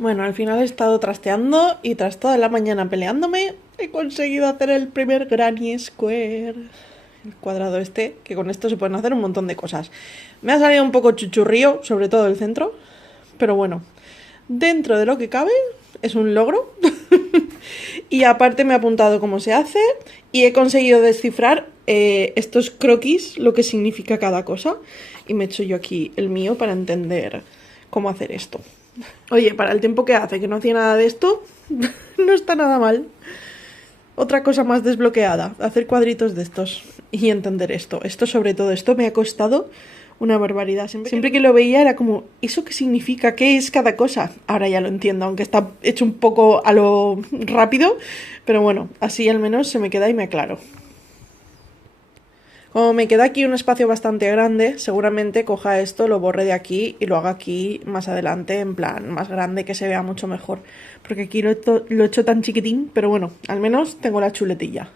Bueno, al final he estado trasteando y tras toda la mañana peleándome he conseguido hacer el primer Granny Square. El cuadrado este, que con esto se pueden hacer un montón de cosas. Me ha salido un poco chuchurrío, sobre todo el centro, pero bueno, dentro de lo que cabe es un logro. Y aparte me ha apuntado cómo se hace y he conseguido descifrar estos croquis, lo que significa cada cosa. Y me he hecho yo aquí el mío para entender cómo hacer esto. Oye, para el tiempo que hace que no hacía nada de esto, no está nada mal. Otra cosa más desbloqueada, hacer cuadritos de estos y entender esto. Esto sobre todo, esto me ha costado una barbaridad. Siempre que lo veía era como, ¿eso qué significa? ¿Qué es cada cosa? Ahora ya lo entiendo, aunque está hecho un poco a lo rápido, pero bueno, así al menos se me queda y me aclaro. Como me queda aquí un espacio bastante grande, seguramente coja esto, lo borre de aquí y lo haga aquí más adelante, en plan más grande, que se vea mucho mejor. Porque aquí lo he hecho tan chiquitín, pero bueno, al menos tengo la chuletilla.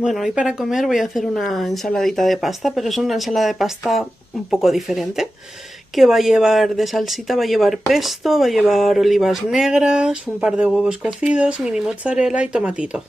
Bueno, hoy para comer voy a hacer una ensaladita de pasta, pero es una ensalada de pasta un poco diferente, que va a llevar de salsita, va a llevar pesto, va a llevar olivas negras, un par de huevos cocidos, mini mozzarella y tomatito.